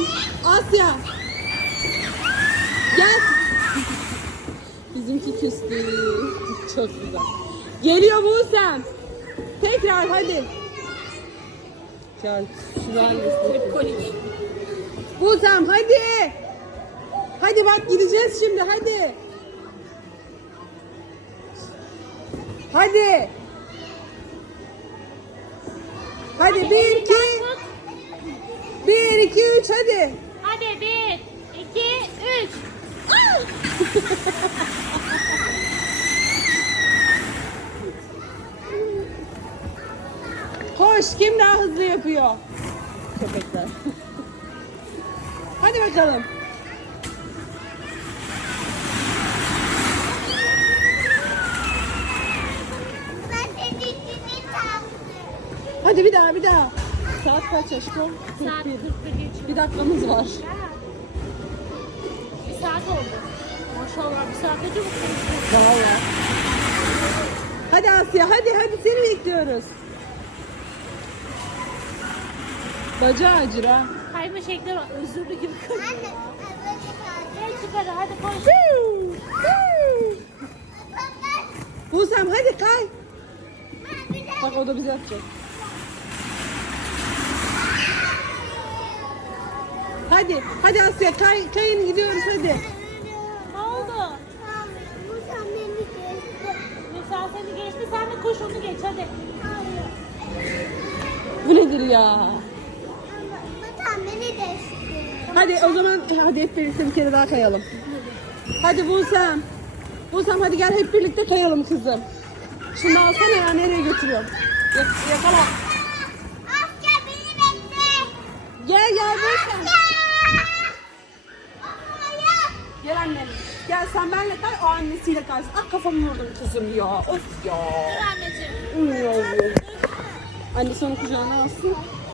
Asya. Gel. Bizimki küstü. Çok güzel. Geliyor Buse'm. Tekrar hadi. Gel. Tripkolik. Buse'm hadi. Hadi bak gideceğiz şimdi hadi. Hadi. Hadi 1 2 3 hadi. Hadi 1 2 3. Koş, kim daha hızlı yapıyor? Köpekler. Hadi bakalım. Hadi bir daha. Saat kaç aşkım? Saat 41 geçiyor. Bir dakikamız var. Bir saat oldu. Maşallah bir saat önce bu. Vallahi. Hadi Asya, hadi seni bekliyoruz. Bacağı acır ha. Kayma şekli var. Özürlü gibi kayıyor. Gel çık hadi koş. Buse'm hadi kay. Bak o da bize atacak. Hadi Asya kayın gidiyoruz hadi. Ne oldu? Musa seni geçti. Sen de koş onu geç hadi. Bu nedir ya? Hadi o zaman hep birlikte bir kere daha kayalım. Hadi Buse'm. Buse'm hadi gel hep birlikte kayalım kızım. Şunu alsana ya nereye götürüyorum? Yakala. Gel Buse'm. Gel annem. Gel sen benimle kay o annesiyle kaysın. Ah kafamı vurdum kızım ya. Of ya. Dur anneciğim. Anne onu kucağına alsın.